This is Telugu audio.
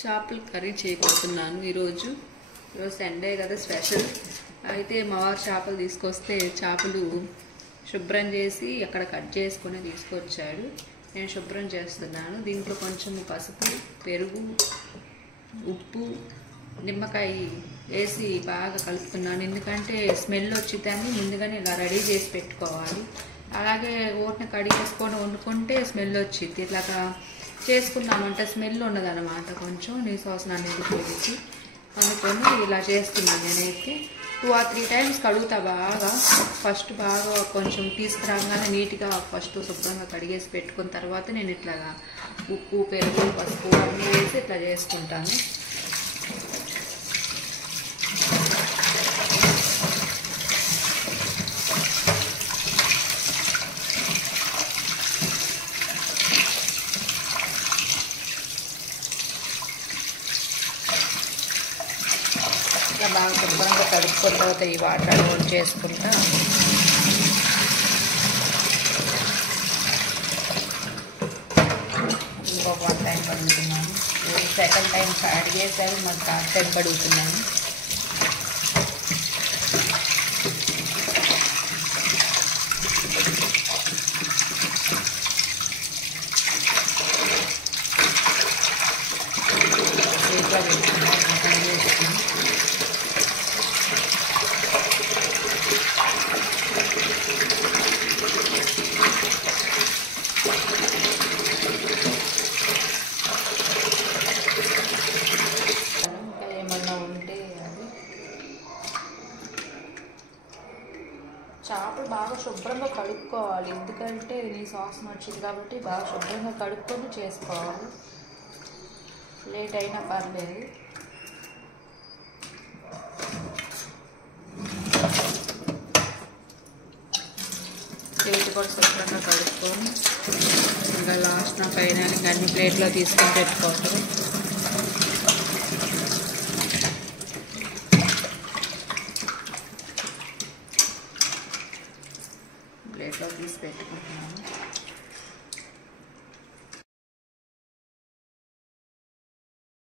చేపల కర్రీ చేయబోతున్నాను ఈరోజు సండే కదా స్పెషల్. అయితే మా వారు చేపలు తీసుకొస్తే చేపలు శుభ్రం చేసి అక్కడ కట్ చేసుకొని తీసుకొచ్చాడు. నేను శుభ్రం చేస్తున్నాను. దీంట్లో కొంచెం పసుపు, పెరుగు, ఉప్పు, నిమ్మకాయ వేసి బాగా కలుపుతున్నాను. ఎందుకంటే స్మెల్ వచ్చిందని ముందుగానే ఇలా రెడీ చేసి పెట్టుకోవాలి. అలాగే ఓట్ని కడిగేసుకొని వండుకుంటే స్మెల్ వచ్చింది. ఇట్లాగా చేసుకున్నామంటే స్మెల్ ఉండదన్నమాట. కొంచెం నీసు వాసన అనేది పోయించి అనుకొని ఇలా చేస్తున్నాను. నేనైతే 2 or 3 times కడుగుతా బాగా. ఫస్ట్ బాగా కొంచెం తీసుకురాగానే నీట్గా ఫస్ట్ శుభ్రంగా కడిగేసి పెట్టుకున్న తర్వాత నేను ఇట్లాగా ఉప్పు, పెరుగు, పసుపు అన్నీ వేసి ఇట్లా చేసుకుంటాను. బాగా శుభ్రంగా కడుక్కున్న తర్వాత ఈ వాటర్ రోల్ చేసుకుంటా ఇంకొక 1 time కడుగుతున్నాను. సెకండ్ టైం అడిగేసరి మాకు 3rd time కడుగుతున్నాను. చేతిలో పెట్టుకున్నాను. ఏమన్నా ఉంటే అది చేపలు బాగా శుభ్రంగా కడుక్కోవాలి. ఎందుకంటే నీ వాసన వచ్చింది కాబట్టి బాగా శుభ్రంగా కడుక్కొని చేసుకోవాలి. లేట్ అయినా పర్లేదు. చేతి కూడా శుభ్రంగా కడుక్కొని ఇంకా లాస్ట్ నా ఫైనల్ ఇంకా అన్ని ప్లేట్లో తీసుకొని పెట్టుకోవటం. ప్లేట్లో తీసి పెట్టుకుంటున్నాను.